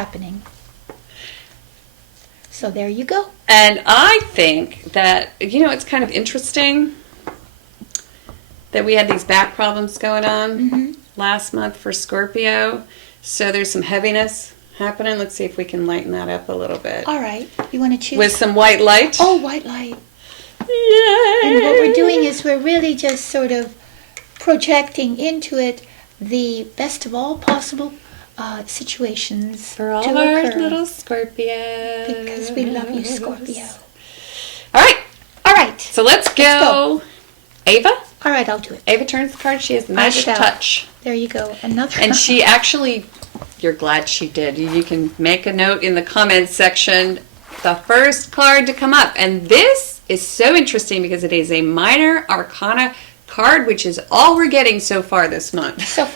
happening. So there you go. And I think that, it's kind of interesting that we had these back problems going on last month for Scorpio. So there's some heaviness happening. Let's see if we can lighten that up a little bit. All right. You want to choose? With some white light. Oh, white light. Yay! And what we're doing is we're really just sort of projecting into it the best of all possible situations For all to our occur. little Scorpios. Because we love you, Scorpio. All right. All right. So let's go. Ava? All right, I'll do it. Ava turns the card. She has the magic touch. There you go. Another. And she actually, you're glad she did. You can make a note in the comments section. The first card to come up. And this is so interesting because it is a minor arcana card, which is all we're getting so far this month. So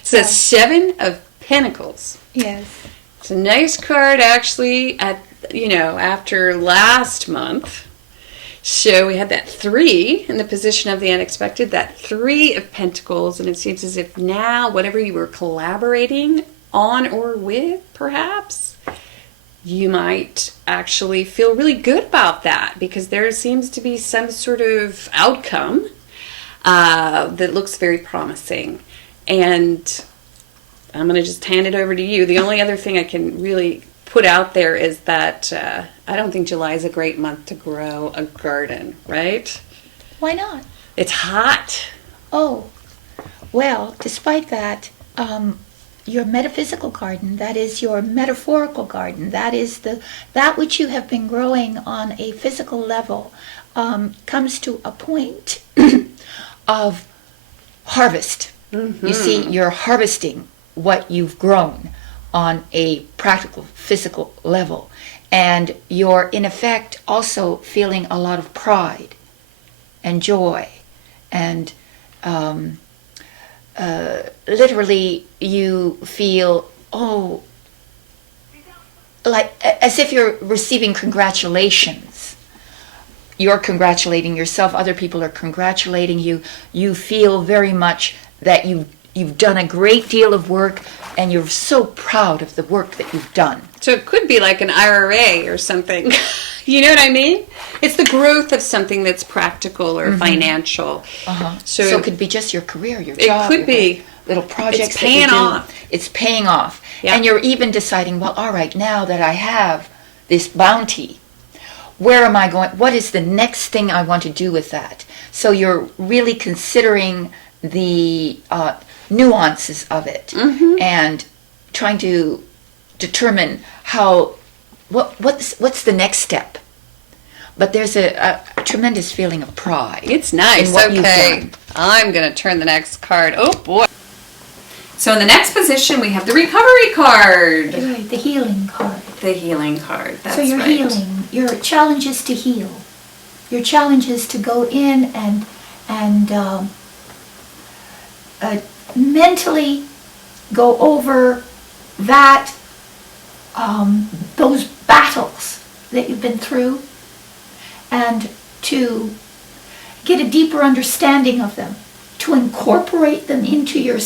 It's a 7 of Pentacles. yes. It's a nice card, actually, after last month. So we had that 3 in the position of the unexpected, that 3 of Pentacles, and it seems as if now, whatever you were collaborating on or with, perhaps, you might actually feel really good about that because there seems to be some sort of outcome that looks very promising. And I'm going to just hand it over to you. The only other thing I can really put out there is that I don't think July is a great month to grow a garden, right? Why not? It's hot. Oh, well, despite that, your metaphysical garden, that is your metaphorical garden, that is that which you have been growing on a physical level, comes to a point of harvest. Mm-hmm. You see, you're harvesting what you've grown on a practical, physical level. And you're, in effect, also feeling a lot of pride and joy. And literally, you feel, like as if you're receiving congratulations. You're congratulating yourself. Other people are congratulating you. You feel very much that you've done a great deal of work, and you're so proud of the work that you've done. So it could be like an IRA or something. You know what I mean? It's the growth of something that's practical or financial. So it could be just your career, your job. It could be. Little projects It's paying that you do. off. It's paying off. Yeah. And you're even deciding, well, all right, now that I have this bounty, where am I going? What is the next thing I want to do with that? So you're really considering the nuances of it and trying to determine what's the next step. But there's a tremendous feeling of pride. It's nice. In what you've Okay. done. I'm going to turn the next card. Oh, boy. So in the next position, we have the recovery card. Right, the healing card. The healing card. That's so you're right. healing. Your challenge is to heal. Your challenge is to go in and mentally go over that those battles that you've been through, and to get a deeper understanding of them, to incorporate them into your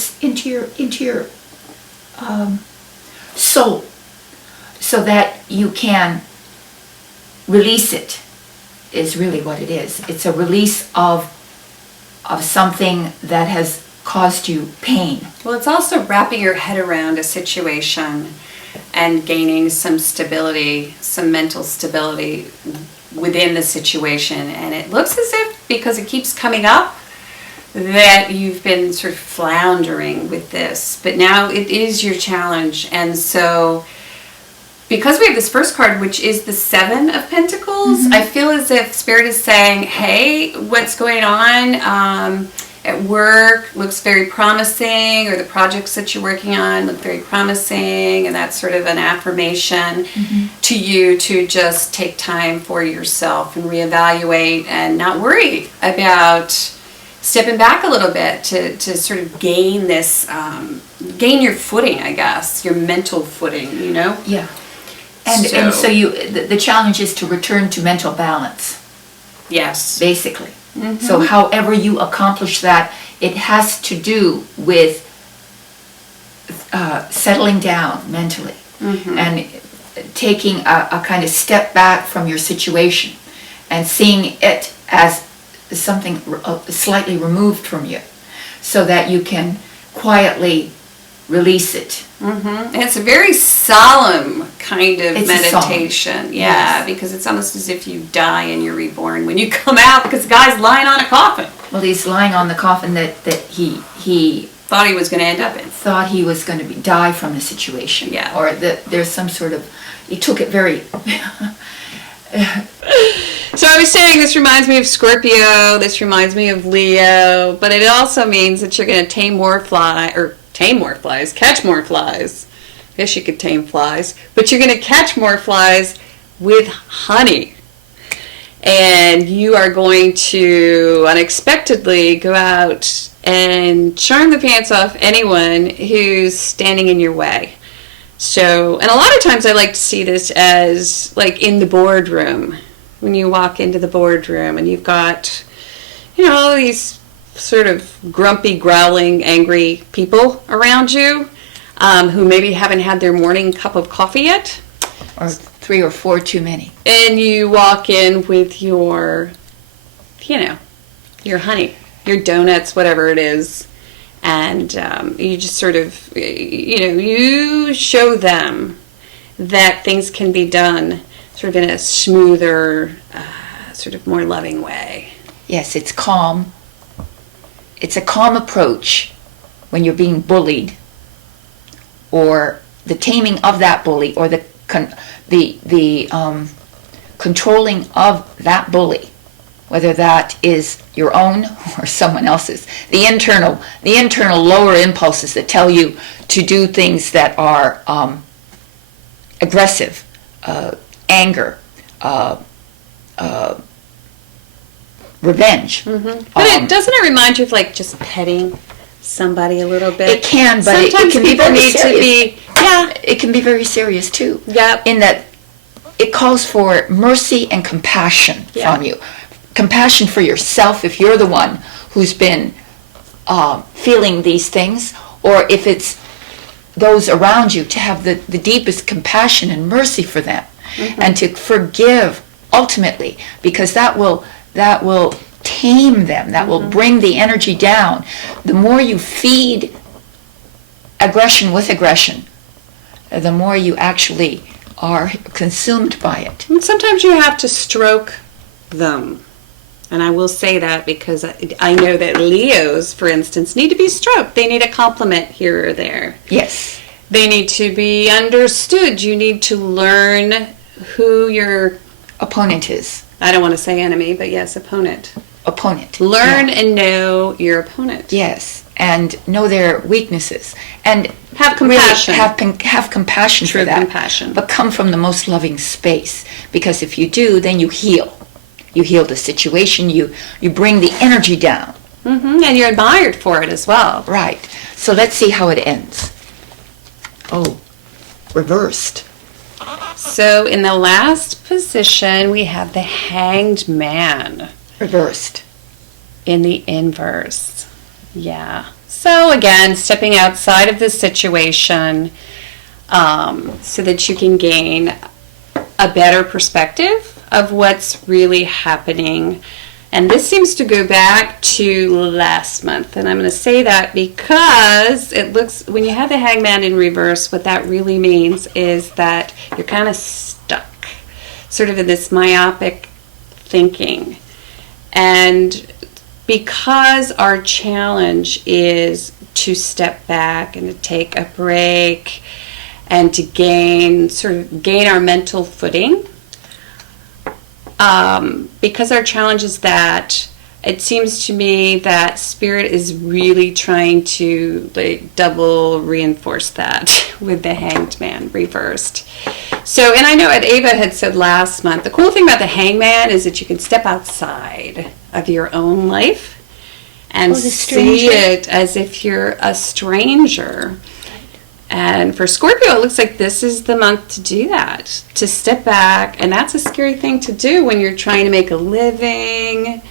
soul, so that you can release it. Is really what it is. It's a release of something that has caused you pain. Well, it's also wrapping your head around a situation and gaining some stability, some mental stability within the situation. And it looks as if, because it keeps coming up, that you've been sort of floundering with this. But now it is your challenge. And so, because we have this first card, which is the 7 of Pentacles, I feel as if Spirit is saying, hey, what's going on at work looks very promising, or the projects that you're working on look very promising, and that's sort of an affirmation to you to just take time for yourself and reevaluate and not worry about stepping back a little bit to sort of gain this, gain your footing, I guess, your mental footing, you know? Yeah. And so the challenge is to return to mental balance. Yes. Basically. So however you accomplish that, it has to do with settling down mentally and taking a kind of step back from your situation and seeing it as something slightly removed from you so that you can quietly release it. And it's a very solemn kind of It's meditation. Yeah, because it's almost as if you die and you're reborn when you come out, because the guy's lying on a coffin. Well, he's lying on the coffin that he Thought he was going to end up in. thought he was going to die from the situation. Yeah. Or that there's some sort of, he took it very... So I was saying this reminds me of Scorpio, this reminds me of Leo, but it also means that you're going to catch more flies. I guess you could tame flies, but you're going to catch more flies with honey. And you are going to unexpectedly go out and charm the pants off anyone who's standing in your way. So, and a lot of times I like to see this as like in the boardroom. When you walk into the boardroom and you've got, all these sort of grumpy, growling, angry people around you who maybe haven't had their morning cup of coffee yet. Or 3 or 4 too many. And you walk in with your, your honey, your donuts, whatever it is. And you just sort of, you show them that things can be done sort of in a smoother, sort of more loving way. Yes, it's calm. It's a calm approach when you're being bullied, or the taming of that bully, or the controlling of that bully, whether that is your own or someone else's. The internal lower impulses that tell you to do things that are aggressive, anger, revenge. But doesn't it remind you of like just petting somebody a little bit? It can, but sometimes it can be people very need serious. to be. Yeah, It can be very serious too. Yep. In that it calls for mercy and compassion from you. Compassion for yourself if you're the one who's been feeling these things, or if it's those around you, to have the deepest compassion and mercy for them, and to forgive ultimately, because that will tame them, that will bring the energy down. The more you feed aggression with aggression, the more you actually are consumed by it. And sometimes you have to stroke them. And I will say that because I know that Leos, for instance, need to be stroked. They need a compliment here or there. Yes. They need to be understood. You need to learn who your Opponent is. I don't want to say enemy, but yes, opponent. Opponent. Learn Yeah. and know your opponent. Yes, and know their weaknesses, and Have compassion. Really have compassion True for that. compassion. But come from the most loving space, because if you do, then you heal. You heal the situation. You bring the energy down. And you're admired for it as well. Right. So let's see how it ends. Oh, reversed. So in the last position, we have the Hanged Man. Reversed. In the inverse. Yeah. So again, stepping outside of the situation so that you can gain a better perspective of what's really happening. And this seems to go back to last month. And I'm going to say that because it looks, when you have the Hangman in reverse, what that really means is that you're kind of stuck, sort of in this myopic thinking. And because our challenge is to step back and to take a break and to gain our mental footing, because our challenge is that, it seems to me that Spirit is really trying to double reinforce that with the Hanged Man reversed. So, and I know Ava had said last month, the cool thing about the Hangman is that you can step outside of your own life and see it as if you're a stranger. And for Scorpio, it looks like this is the month to do that, to step back. And that's a scary thing to do when you're trying to make a living,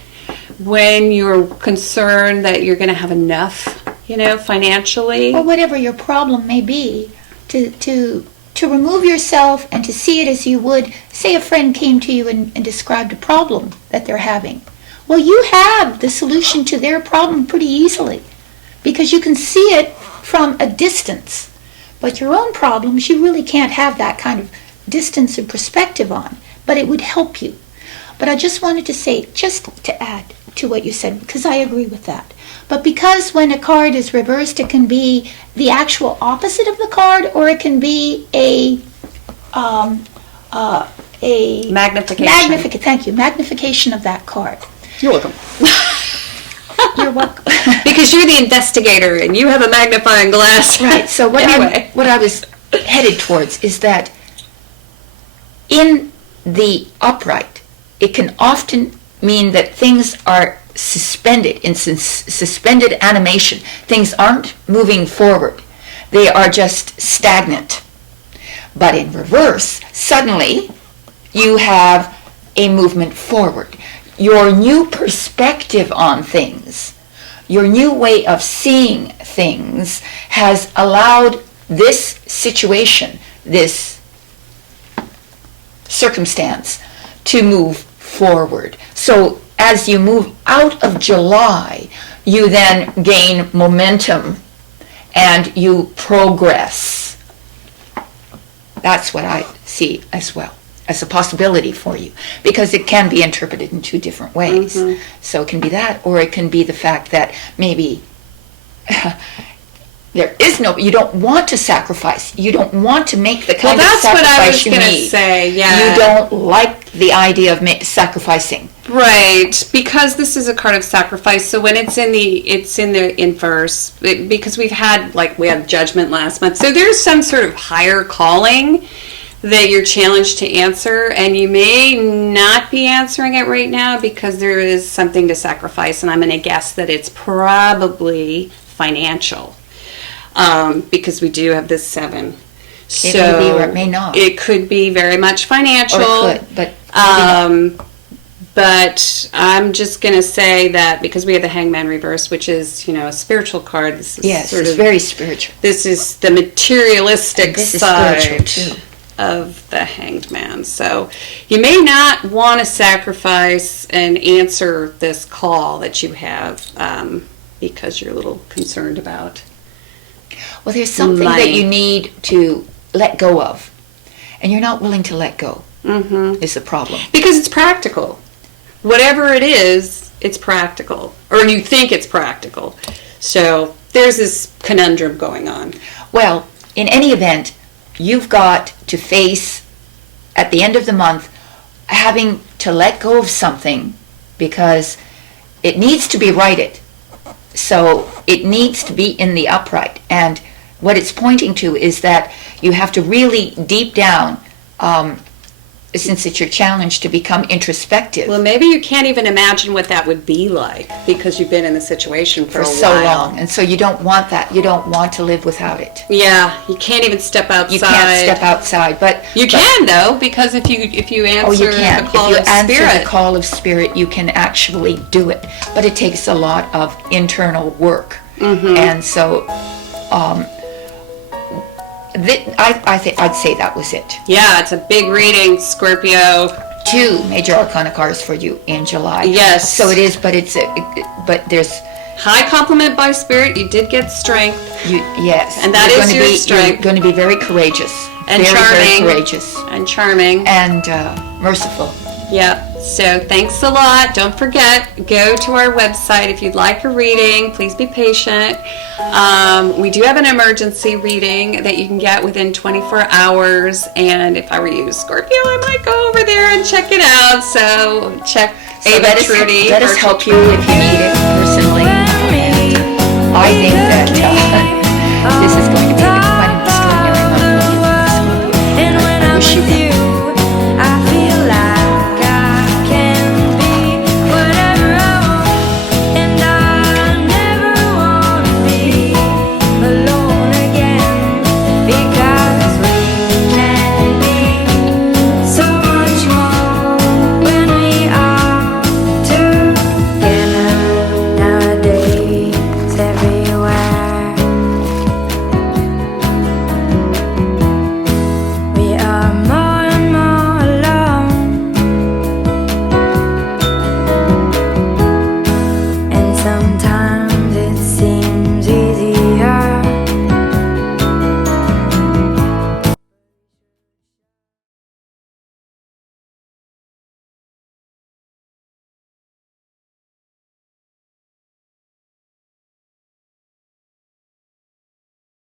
when you're concerned that you're going to have enough financially. Or whatever your problem may be, to remove yourself and to see it as you would, say a friend came to you and described a problem that they're having. Well, you have the solution to their problem pretty easily because you can see it from a distance. But your own problems, you really can't have that kind of distance and perspective on, but it would help you. But I just wanted to say, just to add to what you said, because I agree with that. But because when a card is reversed, it can be the actual opposite of the card, or it can be a magnification. Thank you, magnification of that card. You're welcome. You're welcome. Because you're the investigator and you have a magnifying glass. Right. So what I was headed towards is that in the upright, it can often mean that things are suspended in suspended animation. Things aren't moving forward. They are just stagnant. But in reverse, suddenly you have a movement forward. Your new perspective on things, your new way of seeing things has allowed this situation, this circumstance, to move forward. So as you move out of July, you then gain momentum and you progress. That's what I see as well, as a possibility for you, because it can be interpreted in two different ways. Mm-hmm. So it can be that, or it can be the fact that maybe you don't want to sacrifice. You don't want to make the kind of sacrifice you need. Well, that's what I was going to say, yeah. You don't like the idea of sacrificing. Right, because this is a card of sacrifice. So when it's in the inverse, because we had judgment last month. So there's some sort of higher calling that you're challenged to answer, and you may not be answering it right now because there is something to sacrifice, and I'm going to guess that it's probably financial. Because we do have this 7. It may be or it may not. It could be very much financial. Or it could, but but I'm just going to say that because we have the Hangman reverse, which is, a spiritual card. This is it's very spiritual. This is the materialistic side of the Hanged Man. So you may not want to sacrifice and answer this call that you have because you're a little concerned about. Well, there's something that you need to let go of, and you're not willing to let go. Mm-hmm. Is the problem. Because it's practical. Whatever it is, it's practical. Or you think it's practical. So there's this conundrum going on. Well, in any event, you've got to face, at the end of the month, having to let go of something because it needs to be righted. So it needs to be in the upright. And what it's pointing to is that you have to really deep down, since it's your challenge, to become introspective. Well, maybe you can't even imagine what that would be like because you've been in the situation for so long. And so you don't want that. You don't want to live without it. Yeah, you can't even step outside. You can't step outside, but you can though, because if you answer the call of spirit. If you answer the call of spirit, you can actually do it. But it takes a lot of internal work. Mm-hmm. And so I'd say that was it. Yeah, it's a big reading, Scorpio. 2 major arcana cards for you in July. Yes. So it is, but but there's high compliment by spirit. You did get strength. Yes. And that is your strength. You're going to be very courageous. And very, charming. Very courageous. And charming. And merciful. Yeah. So thanks a lot. Don't forget, go to our website if you'd like a reading. Please be patient. We do have an emergency reading that you can get within 24 hours. And if I were you, Scorpio, I might go over there and check it out. So check Ava and Trudy. Let us help you if you need it personally. And I think that